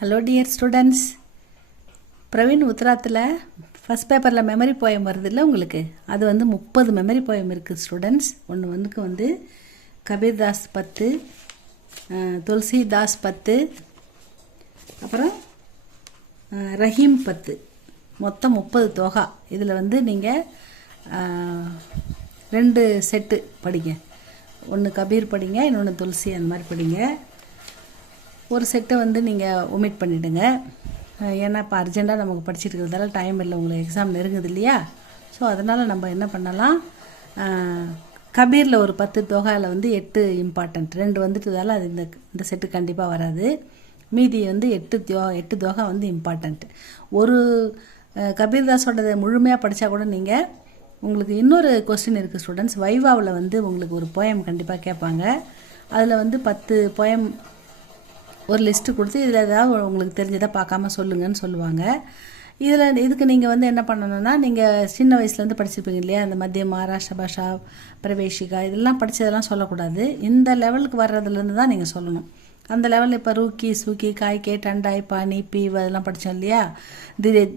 Hello dear students, Praveen உத்தராத்தில் first பேப்பரில் memory poem வருது இல்லை உங்களுக்கு. அது வந்து 30 மெமரி போயம் இருக்குது ஸ்டூடெண்ட்ஸ். ஒன்று கபீர்தாஸ் 10, துளசிதாஸ் 10, அப்புறம் ரஹீம் 10, மொத்தம் 30 தொகா. இதில் வந்து நீங்கள் 2 செட்டு படிங்க. ஒன்று கபீர் படிங்க, இன்னொன்று துளசி, அந்த மாதிரி படிங்க. ஒரு செட்டை வந்து நீங்கள் ஒமிட் பண்ணிவிடுங்க. ஏன்னா இப்போ அர்ஜெண்ட்டாக நமக்கு படிச்சுட்டு இருக்கிறதால டைம் இல்லை, உங்களுக்கு எக்ஸாம் நெருங்குது இல்லையா. ஸோ அதனால் நம்ம என்ன பண்ணலாம், கபீரில் ஒரு 10 தொகையில் வந்து 8 இம்பார்ட்டண்ட், 2 வந்துட்டதால் அது இந்த செட்டு கண்டிப்பாக வராது. மீதி வந்து 8 தொகை வந்து இம்பார்ட்டண்ட். ஒரு கபீர்தாஸோட முழுமையாக படித்தா கூட நீங்கள் உங்களுக்கு இன்னொரு கொஸ்டின் இருக்குது ஸ்டூடெண்ட்ஸ். வைவாவில் வந்து உங்களுக்கு ஒரு போயம் கண்டிப்பாக கேட்பாங்க. அதில் வந்து 10 போயம் ஒரு லிஸ்ட்டு கொடுத்து இதில் ஏதாவது உங்களுக்கு தெரிஞ்சதை பார்க்காம சொல்லுங்கன்னு சொல்லுவாங்க. இதுக்கு நீங்கள் வந்து என்ன பண்ணணுன்னா, நீங்கள் சின்ன வயசுலேருந்து படிச்சிருப்பீங்க இல்லையா, அந்த மத்திய மகாராஷ்டிர பாஷா, பிரவேஷிகா, இதெல்லாம் படித்ததெல்லாம் சொல்லக்கூடாது. இந்த லெவலுக்கு வர்றதுலேருந்து தான் நீங்கள் சொல்லணும். அந்த லெவலில் இப்போ ரூக்கி, சூக்கி, காய்கே, டண்டாய், பானி, பீவ் அதெல்லாம் படித்தோம் இல்லையா.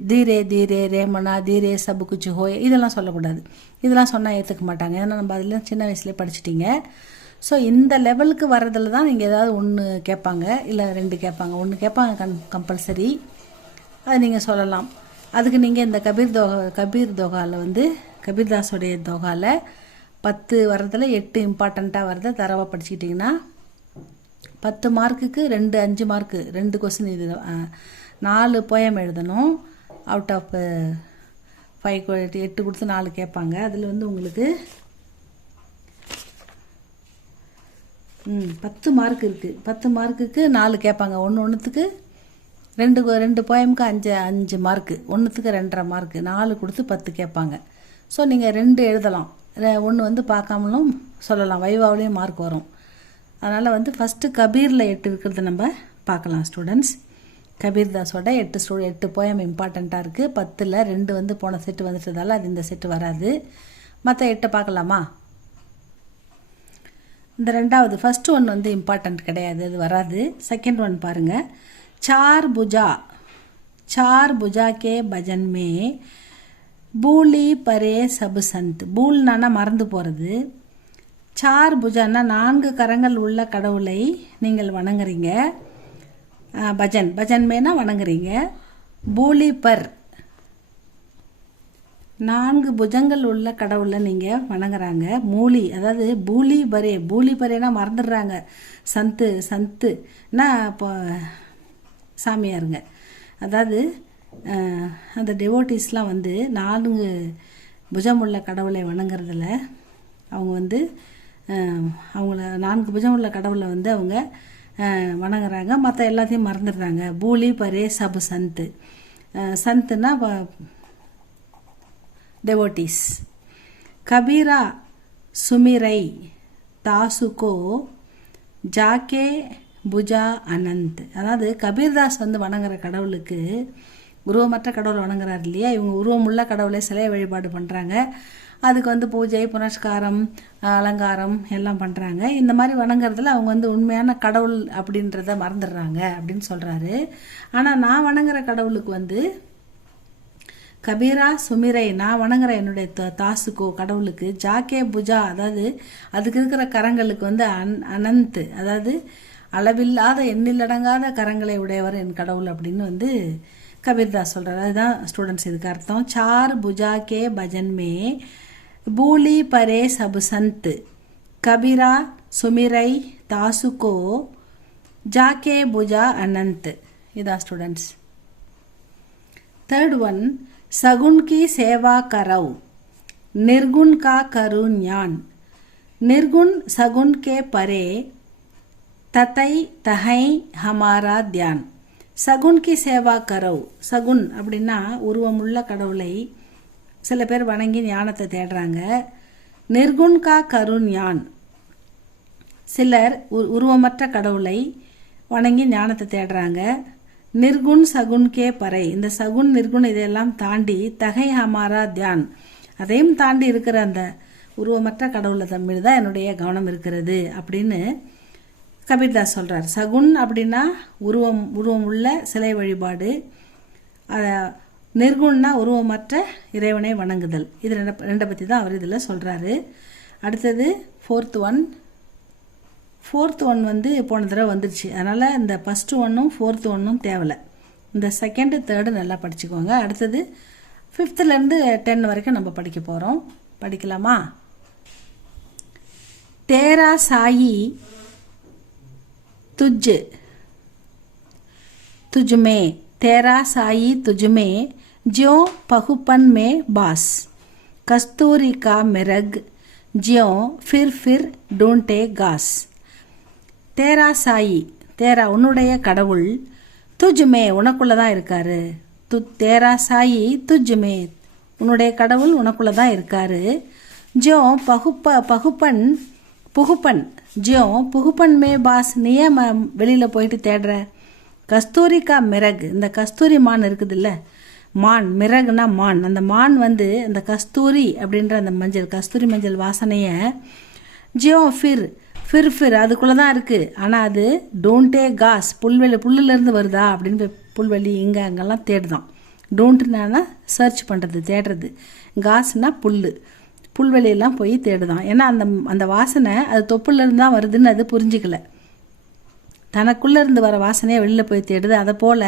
தீரே தீரே ரேமனா, தீரே சபு குச்சி ஹோய், இதெல்லாம் சொல்லக்கூடாது. இதெல்லாம் சொன்னால் ஏற்றுக்க மாட்டாங்க. ஏன்னா நம்ம அதில் சின்ன வயசுலேயே படிச்சிட்டிங்க. ஸோ இந்த லெவலுக்கு வர்றதில் தான் நீங்கள் ஏதாவது ஒன்று கேட்பாங்க, இல்லை 2 கேட்பாங்க. ஒன்று கேட்பாங்க கம்பல்சரி, அதை நீங்கள் சொல்லலாம். அதுக்கு நீங்கள் இந்த கபீர் தோகாவில் வந்து கபீர்தாஸோடைய தோகாவில் 10 வர்றதில் 8 இம்பார்ட்டண்ட்டாக வரதை தரவாக படிச்சுக்கிட்டிங்கன்னா 10 மார்க்குக்கு 2 5 மார்க்கு 2 கொஸ்டின். இது 4 போயம் எழுதணும். அவுட் ஆஃப் 5 8 கொடுத்து 4 கேட்பாங்க. அதில் வந்து உங்களுக்கு 10 மார்க் இருக்குது. 10 மார்க்குக்கு 4 கேட்பாங்க. ஒன்றுத்துக்கு 2 போயமுக்கு 5 மார்க்கு, ஒன்றுத்துக்கு 2.5 மார்க்கு, 4 கொடுத்து 10 கேட்பாங்க. ஸோ நீங்கள் 2 எழுதலாம். ஒன்று வந்து பார்க்காமலும் சொல்லலாம், வைவாவிலையும் மார்க் வரும். அதனால் வந்து ஃபஸ்ட்டு கபீரில் 8 இருக்கிறத நம்ம பார்க்கலாம் ஸ்டூடெண்ட்ஸ். கபீர்தாஸோட 8 போயம் இம்பார்ட்டண்ட்டாக இருக்குது. 10ல் 2 வந்து போன செட்டு வந்துட்டதால் அது இந்த செட்டு வராது. மற்ற 8 பார்க்கலாமா? இந்த ரெண்டாவது ஃபஸ்ட்டு ஒன் வந்து இம்பார்ட்டண்ட் கிடையாது, அது வராது. செகண்ட் ஒன் பாருங்கள். चार भुजा के भजन में பூலி பரே சபு சந்த். பூல்னானா மறந்து போகிறது. 4 புஜான்னா 4 கரங்கள் உள்ள கடவுளை நீங்கள் வணங்குறீங்க. பஜன் மேனா வணங்குறீங்க. பூலி பர் 4 புஜங்கள் உள்ள கடவுளை நீங்கள் வணங்குறாங்க. மூலி, அதாவது பூலி பரேனா மறந்துடுறாங்க. சந்துனா இப்போ சாமியாருங்க. அதாவது அந்த டெவோட்டிஸ்லாம் வந்து 4 புஜம் உள்ள கடவுளை வணங்குறதில் அவங்க வந்து அவங்கள 4 புஜம் உள்ள கடவுளை வந்து அவங்க வணங்குறாங்க. மற்ற எல்லாத்தையும் மறந்துடுறாங்க. பூலி பரே சபு சந்துனா டெவோட்டிஸ். கபீரா சுமிரை தாசுகோ ஜாக்கே புஜா அனந்த். அதாவது கபீர்தாஸ் வந்து வணங்குற கடவுளுக்கு, உருவமற்ற கடவுளை வணங்குறாரு இல்லையா, இவங்க உருவமுள்ள கடவுளை சிலை வழிபாடு பண்ணுறாங்க. அதுக்கு வந்து பூஜை, புனஸ்காரம், அலங்காரம் எல்லாம் பண்ணுறாங்க. இந்த மாதிரி வணங்குறதுல அவங்க வந்து உண்மையான கடவுள் அப்படின்றத மறந்துடுறாங்க அப்படின்னு சொல்கிறாரு. ஆனால் நான் வணங்குற கடவுளுக்கு வந்து கபீரா சுமிரை, நான் வணங்குற என்னுடைய தாசுக்கோ கடவுளுக்கு, ஜாக்கே புஜா, அதாவது அதுக்கு இருக்கிற கரங்களுக்கு வந்து அனந்த், அதாவது அளவில்லாத எண்ணிலடங்காத கரங்களை உடையவர் என் கடவுள் அப்படின்னு வந்து கபீர்தாஸ் சொல்கிறார். அதுதான் ஸ்டூடெண்ட்ஸ் இதுக்கு அர்த்தம். 4 புஜா கே பஜன் மே பூலி பரே சபு சந்த் கபீரா சுமிரை தாசுக்கோ ஜாக்கே புஜா அனந்த். இதான் ஸ்டூடெண்ட்ஸ். தேர்ட் ஒன், சகுன் கி சேவா கரவ் நிர்குண் கா கரு ஞான். நிர்குண் சகுன் கே பரே தத்தை தஹை ஹமாரா தியான். சகுன் கி சேவா கரவ். சகுன் அப்படின்னா உருவமுள்ள கடவுளை சில பேர் வணங்கி ஞானத்தை தேடுறாங்க. நிர்குண் கா கரு ஞான், சிலர் உருவமற்ற கடவுளை வணங்கி ஞானத்தை தேடுறாங்க. நிர்குண் சகுன் கே பறை, இந்த சகுன் நிர்குண் இதெல்லாம் தாண்டி தகை ஹமாரா தியான், அதையும் தாண்டி இருக்கிற அந்த உருவமற்ற கடவுளை தம்மில் தான் என்னுடைய கவனம் இருக்கிறது அப்படின்னு கபீர்தாஸ் சொல்கிறார். சகுன் அப்படின்னா உருவம் உள்ள சிலை வழிபாடு. அதை நிர்குணா உருவமற்ற இறைவனை வணங்குதல். இது ரெண்டை பற்றி தான் அவர் இதில் சொல்கிறாரு. அடுத்தது ஃபோர்த் ஒன் வந்து போன தடவை வந்துடுச்சு. அதனால் இந்த ஃபஸ்ட்டு ஒன்றும் ஃபோர்த்து ஒன்றும் தேவையில்லை. இந்த செகண்டு தேர்டு நல்லா படிச்சுக்கோங்க. அடுத்தது 5th 10 வரைக்கும் நம்ம படிக்க போகிறோம். படிக்கலாமா? தேரா சாயி तुझ में, तेरा साई तुझ में, ज्यों पहुपन में बास, कस्तूरी का मिरग ज्यों फिर ढूंढे घास. தேரா சாயி, தேரா உன்னுடைய கடவுள், துஜ்மே உனக்குள்ள தான் இருக்காரு. தேரா சாயி துஜ்மே, உன்னுடைய கடவுள் உனக்குள்ள தான் இருக்காரு. ஜோ புகுப்பன் ஜியோ புகுப்பன் மே பாஸ், நீ ஏன் வெளியில் போயிட்டு தேடுற? கஸ்தூரிக்கா மிரக், இந்த கஸ்தூரி மான் இருக்குதுல்ல, மான், மிரகுனா மான். அந்த மான் வந்து அந்த கஸ்தூரி அப்படின்ற அந்த கஸ்தூரி மஞ்சள் வாசனையை ஜியோ ஃபிர் அதுக்குள்ளே தான் இருக்குது. ஆனால் அது டோன்டே காஸ், புல்லுலேருந்து வருதா அப்படின்னு புல்வெளி இங்கே அங்கெல்லாம் தேடுதான். டோன்ட்னா சர்ச் பண்ணுறது, தேடுறது. காஸ்னா புல்வெளியெல்லாம் போய் தேடுதான். ஏன்னா அந்த வாசனை அது தொப்புலேருந்து தான் வருதுன்னு அது புரிஞ்சிக்கல. தனக்குள்ளே இருந்து வர வாசனையை வெளியில் போய் தேடுது. அதை போல்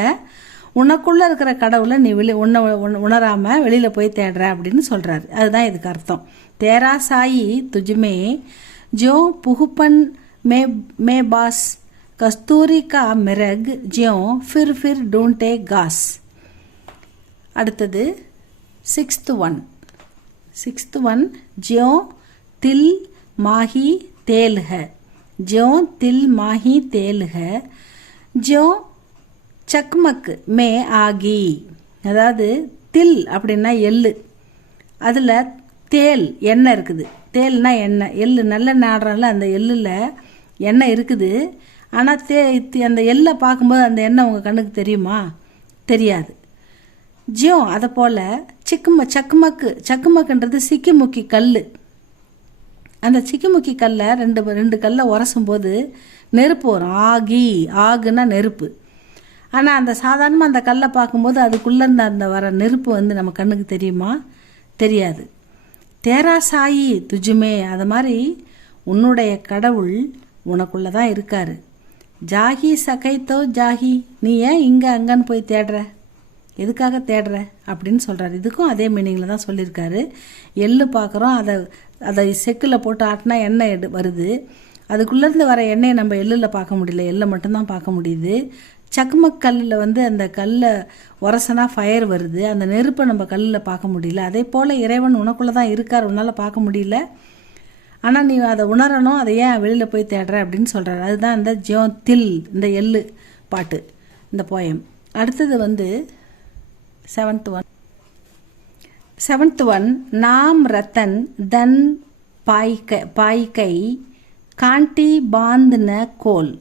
உனக்குள்ளே இருக்கிற கடவுளை நீ உணராமல் வெளியில் போய் தேடுற அப்படின்னு சொல்கிறாரு. அதுதான் இதுக்கு அர்த்தம். தேரா சாயி துஜ்மே ஜோ புகுப்பன் மே பாஸ், கஸ்தூரி கா மிரக் ஜியோ ஃபிர் டூண்டே காஸ். அடுத்தது 6th 1 ज्यों तिल माही तेल है, ज्यों तिल माही तेल है, ज्यों चकमक में आगी. அதாவது தில் அப்படின்னா எள்ளு, அதில் தேல் எண்ணெய் இருக்குது. தேல்னா எண்ணெய், எள்ளு நல்ல நாடுறல அந்த எள்ளில் எண்ணெய் இருக்குது. ஆனால் அந்த எள்ளை பார்க்கும்போது அந்த எண்ணெய் உங்கள் கண்ணுக்கு தெரியுமா? தெரியாது. ஜியோ அதை போல் சக்குமக்குன்றது சிக்கிமுக்கி கல். அந்த சிக்கிமுக்கி கல்லை ரெண்டு கல்லை உரசும் போது நெருப்பு வரும். ஆகுன்னா நெருப்பு. ஆனால் அந்த சாதாரணமாக அந்த கல்லை பார்க்கும்போது அதுக்குள்ளேருந்து அந்த வர நெருப்பு வந்து நம்ம கண்ணுக்கு தெரியுமா? தெரியாது. தேரா சாயி துஜுமே, அது மாதிரி உன்னுடைய கடவுள் உனக்குள்ளே தான் இருக்காரு. ஜாகி சகைத்தோ ஜாகி, நீ ஏன் இங்கே அங்கன்னு போய் தேடுற? எதுக்காக தேடுற அப்படின்னு சொல்கிறாரு. இதுக்கும் அதே மீனிங்கில் தான் சொல்லியிருக்காரு. எள்ளு பார்க்குறோம், அதை செக்கில் போட்டு ஆட்டினா எண்ணெய் வருது. அதுக்குள்ளேருந்து வர எண்ணெயை நம்ம எள்ளில் பார்க்க முடியல, எள்ளை மட்டும்தான் பார்க்க முடியுது. சக்குமக் கல்லில் வந்து அந்த கல்லை உரசனா ஃபயர் வருது, அந்த நெருப்பை நம்ம கல்லில் பார்க்க முடியல. அதே போல் இறைவன் உனக்குள்ளே தான் இருக்கார், உன்னால் பார்க்க முடியல. ஆனால் நீ அதை உணரணும், அதை ஏன் வெளியில் போய் தேடுற அப்படின்னு சொல்கிறாரு. அதுதான் இந்த ஜியோ தில், இந்த எள்ளு பாட்டு, இந்த போயம். அடுத்தது வந்து 7th 1 நாம் ரத்தன் தன் பாய்கை காண்டி பாந்து ந கோல்.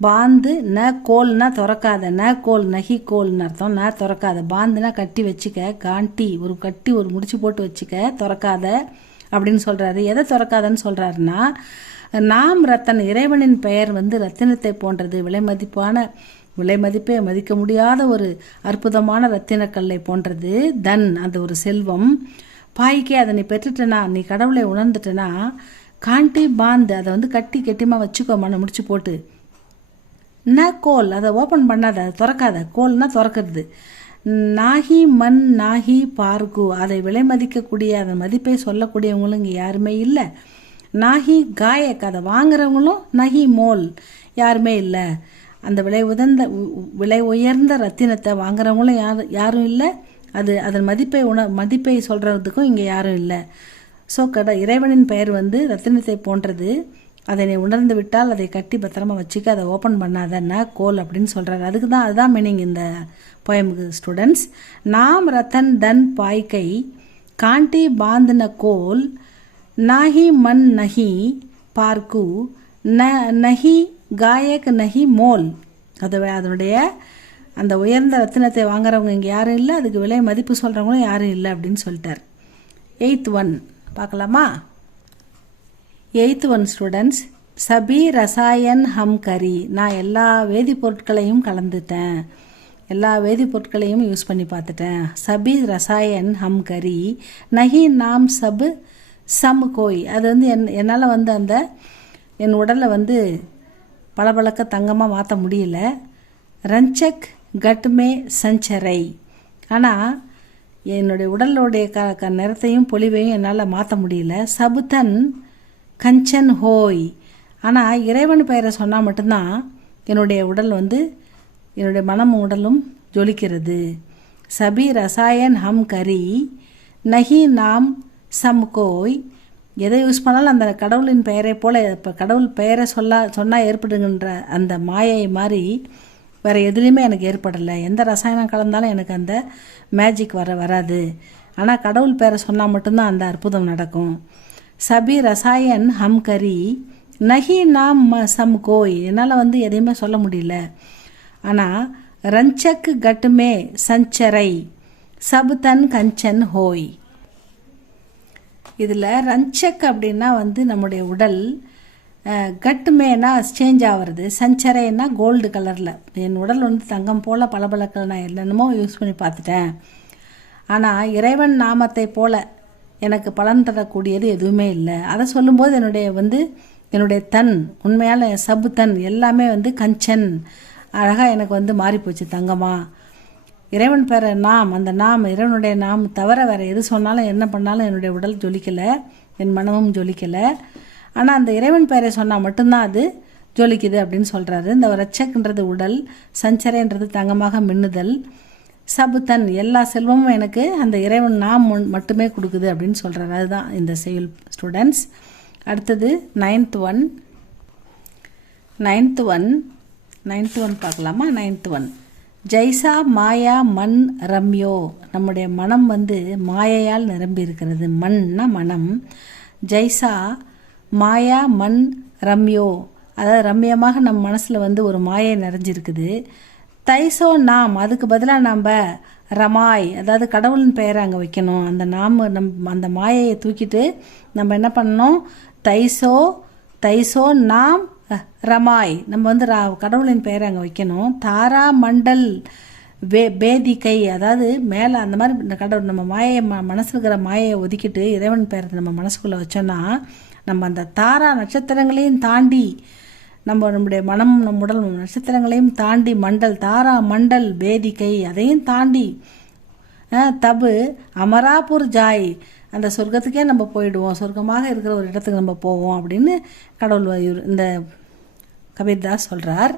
பாந்து ந கோல்னா திறக்காத, ந கோல் நகி கோல்னு அர்த்தம். ந திறக்காத, பாந்துனா கட்டி வச்சுக்க, காண்டி ஒரு முடிச்சு போட்டு வச்சுக்க, திறக்காத அப்படின்னு சொல்கிறாரு. எதை திறக்காதன்னு சொல்கிறாருன்னா, நாம் ரத்தன், இறைவனின் பெயர் வந்து ரத்தினத்தை போன்றது, விலை மதிப்பே மதிக்க முடியாத ஒரு அற்புதமான ரத்தினக்கல்லை போன்றது. தன், அந்த ஒரு செல்வம். பாய்க்கே, அதை நீ பெற்றுட்டனா, நீ கடவுளை உணர்ந்துட்டனா, காண்டி பாந்து, அதை வந்து கெட்டியமாக வச்சுக்கோ, மண்ணை முடிச்சு போட்டு. ந கோல், அதை ஓப்பன் பண்ணாத, அதை திறக்காத. கோல்னா திறக்கிறது. நாகி மண் நாகி பார்கு, அதை விலை மதிக்கக்கூடிய, அதன் மதிப்பை சொல்லக்கூடியவங்களும் இங்கே யாருமே இல்லை. நாகி காயக், அதை வாங்குறவங்களும், நகி மோல், யாருமே இல்லை. அந்த விலை உயர்ந்த ரத்தினத்தை வாங்குறவங்களும் யாரும் இல்லை. அதன் மதிப்பை சொல்கிறதுக்கும் இங்கே யாரும் இல்லை. ஸோ இறைவனின் பெயர் வந்து ரத்தினத்தை போன்றது. அதை நீ உணர்ந்து விட்டால் அதை கட்டி பத்திரமா வச்சுக்க, அதை ஓப்பன் பண்ணாதன்னா கோல் அப்படின்னு சொல்கிறாரு. அதுதான் மீனிங் இந்த போயமுக்கு ஸ்டூடெண்ட்ஸ். நாம் ரத்தன் தன் பாய்கை காண்டி பாந்தன கோல் நாஹி மண் நஹி பார்க்கு நஹி காயக் நஹி மோல். அதனுடைய அந்த உயர்ந்த ரத்தினத்தை வாங்குறவங்க இங்கே யாரும் இல்லை, அதுக்கு விலை மதிப்பு சொல்கிறவங்களும் யாரும் இல்லை அப்படின்னு சொல்லிட்டார். 8th 1 பார்க்கலாமா? 8th 1 students. சபி ரசாயன் ஹம் கரி, நான் எல்லா வேதிப்பொருட்களையும் கலந்துட்டேன், எல்லா வேதிப்பொருட்களையும் யூஸ் பண்ணி பார்த்துட்டேன். சபி ரசாயன் ஹம் கரி நஹி நாம் சப் சம் கோய், அது வந்து என்னால் வந்து அந்த என் உடலை வந்து பளபளக்க தங்கமாக மாற்ற முடியல. ரஞ்சக் கட்மே சஞ்சரை, ஆனால் என்னுடைய உடலுடைய நிறத்தையும் பொலிவையும் என்னால் மாற்ற முடியல. சபுதன் கஞ்சன் ஹோய், ஆனால் இறைவன் பெயரை சொன்னால் மட்டும்தான் என்னுடைய உடல் வந்து என்னுடைய மனமும் உடலும் ஜொலிக்கிறது. சபி ரசாயன் ஹம் கரி நஹி நாம் சம் கோய், எதை யூஸ் பண்ணாலும் அந்த கடவுளின் பெயரை போல், இப்போ கடவுள் பெயரை சொன்னால் ஏற்படுகின்ற அந்த மாயை மாதிரி வேறு எதுலேயுமே எனக்கு ஏற்படலை. எந்த ரசாயனம் கலந்தாலும் எனக்கு அந்த மேஜிக் வராது. ஆனால் கடவுள் பெயரை சொன்னால் மட்டும்தான் அந்த அற்புதம் நடக்கும். சபி ரசாயன் ஹம் கரி நஹி நாம் சம் கோய், என்னால் வந்து எதையுமே சொல்ல முடியல. ஆனால் ரஞ்சக் கட்மே சஞ்சரை சபுதன் கஞ்சன் ஹோய், இதில் ரஞ்சக் அப்படின்னா வந்து நம்முடைய உடல், கட்டுமேனா சேஞ்ச் ஆகிறது, சஞ்சரைன்னா கோல்டு கலரில். என் உடல் வந்து தங்கம் போல் பளபளக்க நான் என்னென்னமோ யூஸ் பண்ணி பார்த்துட்டேன். ஆனால் இறைவன் நாமத்தை போல் எனக்கு பலன் தரக்கூடியது எதுவுமே இல்லை. அதை சொல்லும்போது என்னுடைய தன் உண்மையான சபு தன் எல்லாமே வந்து கஞ்சன் அழகாக எனக்கு வந்து மாறிப்போச்சு தங்கமாக. இறைவன் பெற நாம், அந்த நாம் இறைவனுடைய நாம் தவிர வேறு எது சொன்னாலும் என்ன பண்ணாலும் என்னுடைய உடல் ஜொலிக்கலை, என் மனமும் ஜொலிக்கலை. ஆனால் அந்த இறைவன் பெயரை சொன்னால் மட்டும்தான் அது ஜொலிக்குது அப்படின்னு சொல்கிறாரு. இந்த ரச்சக்ன்றது உடல், சஞ்சரைன்றது தங்கமாக மின்னுதல், சபுத்தன் எல்லா செல்வமும் எனக்கு அந்த இறைவன் நாம் மட்டுமே கொடுக்குது அப்படின்னு சொல்கிறாரு. அதுதான் இந்த செயல் ஸ்டூடெண்ட்ஸ். அடுத்தது 9th ஒன் பார்க்கலாமா? 9th ஒன் ஜெய்சா மாயா மண் ரம்யோ, நம்முடைய மனம் வந்து மாயையால் நிரம்பி இருக்கிறது. மண்னா மனம். ஜெய்சா மாயா மண் ரம்யோ, அதாவது ரம்யமாக நம்ம மனசில் வந்து ஒரு மாயை நிறைஞ்சிருக்குது. தைசோ நாம், அதுக்கு பதிலாக நாம் ரமாய், அதாவது கடவுளின் பெயரை அங்கே வைக்கணும். அந்த அந்த மாயையை தூக்கிட்டு நம்ம என்ன பண்ணணும்? தைசோ நாம் ரமாய், நம்ம வந்து கடவுளின் பெயரை அங்கே வைக்கணும். தாரா மண்டல் பேதிகை, அதாவது மேலே அந்த மாதிரி இந்த கடவுள் நம்ம மாயை மனசில் இருக்கிற மாயையை ஒதுக்கிட்டு இறைவன் பெயரை நம்ம மனசுக்குள்ளே வச்சோன்னா நம்ம அந்த தாரா நட்சத்திரங்களையும் தாண்டி நம்முடைய மனம் நம் உடல் நட்சத்திரங்களையும் தாண்டி மண்டல் தாரா மண்டல் பேதிகை அதையும் தாண்டி தபு அமராபூர் ஜாய், அந்த சொர்க்கத்துக்கே நம்ம போயிடுவோம், சொர்க்கமாக இருக்கிற ஒரு இடத்துக்கு நம்ம போவோம் அப்படின்னு கடவுள் இந்த கபீர்தாஸ் சொல்கிறார்.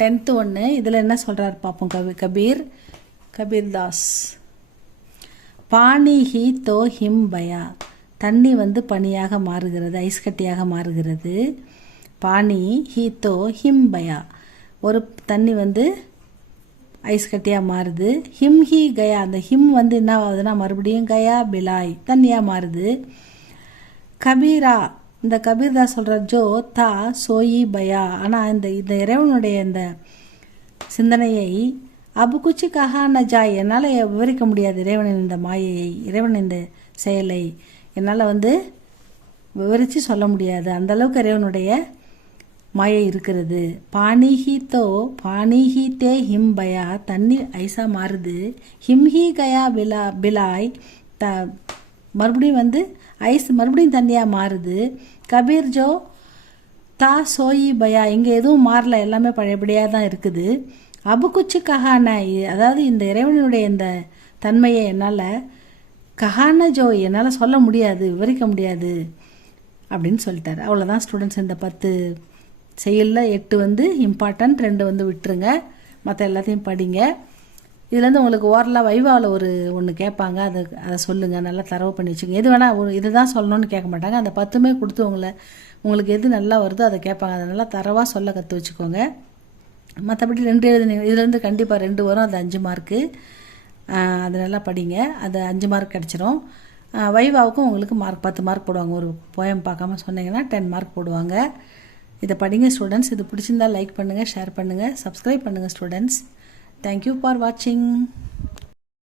10th ஒன்று இதில் என்ன சொல்கிறார் பார்ப்போம். கபீர்தாஸ் பாணி ஹி தோ ஹிம் பயா, தண்ணி வந்து பனியாக மாறுகிறது, ஐஸ் கட்டியாக மாறுகிறது. பாணி ஹி தோ ஹிம் பயா, ஒரு தண்ணி வந்து ஐஸ் கட்டியாக மாறுது. ஹிம் ஹி கயா, அந்த ஹிம் வந்து என்ன ஆகுதுன்னா மறுபடியும் கயா பிலாய் தண்ணியாக மாறுது. கபீரா, இந்த கபீர்தாஸ் சொல்கிறார் ஜோ தா சோயி பயா, ஆனால் இந்த இறைவனுடைய இந்த சிந்தனையை அபு குச்சி கஹா ந ஜாய், என்னால் விவரிக்க முடியாது இறைவனின் இந்த மாயையை, இறைவன் இந்த செயலை என்னால் வந்து விவரித்து சொல்ல முடியாது, அந்தளவுக்கு இறைவனுடைய மாயை இருக்கிறது. பாணிஹி தே ஹிம் பயா, தண்ணி ஐஸாக மாறுது. ஹிம் ஹி கயா பிலாய், மறுபடியும் வந்து ஐஸ் மறுபடியும் தண்ணியாக மாறுது. கபீர் ஜோ தா சோயி பயா, இங்கே எதுவும் மாறல, எல்லாமே பழையபடியாக தான் இருக்குது. அபு குச்சி கஹான, அதாவது இந்த இறைவனுடைய இந்த தன்மையை என்னால் கஹான ஜோ என்னால் சொல்ல முடியாது, விவரிக்க முடியாது அப்படின்னு சொல்லிட்டார். அவ்வளோதான் ஸ்டூடெண்ட்ஸ். இந்த 10 செயலில் 8 வந்து இம்பார்ட்டன்ட், 2 வந்து விட்டுருங்க, மற்ற எல்லாத்தையும் படிங்க. இதுலேருந்து உங்களுக்கு ஓரலாக வைவாவில் ஒன்று கேட்பாங்க, அதை சொல்லுங்கள், நல்லா தரவு பண்ணி வச்சுக்கோங்க. எது வேணால் இது தான் சொல்லணும்னு கேட்க மாட்டாங்க, அந்த 10மே கொடுத்து உங்களுக்கு எது நல்லா வருதோ அதை கேட்பாங்க, அதை நல்லா தரவாக சொல்ல கற்று வச்சுக்கோங்க. மற்றபடி 2 எழுதுனீங்க, இதுலேருந்து கண்டிப்பாக 2 வரும், அது 5 மார்க்கு, அது நல்லா படிங்க, அது 5 மார்க் கிடச்சிரும். வைவாவுக்கும் உங்களுக்கு 10 மார்க் போடுவாங்க. ஒரு போயம் பார்க்காம சொன்னீங்கன்னா 10 மார்க் போடுவாங்க. இதை படிங்க ஸ்டூடெண்ட்ஸ். இது பிடிச்சிருந்தால் லைக் பண்ணுங்கள், ஷேர் பண்ணுங்கள், சப்ஸ்கிரைப் பண்ணுங்கள் students. Thank you for watching.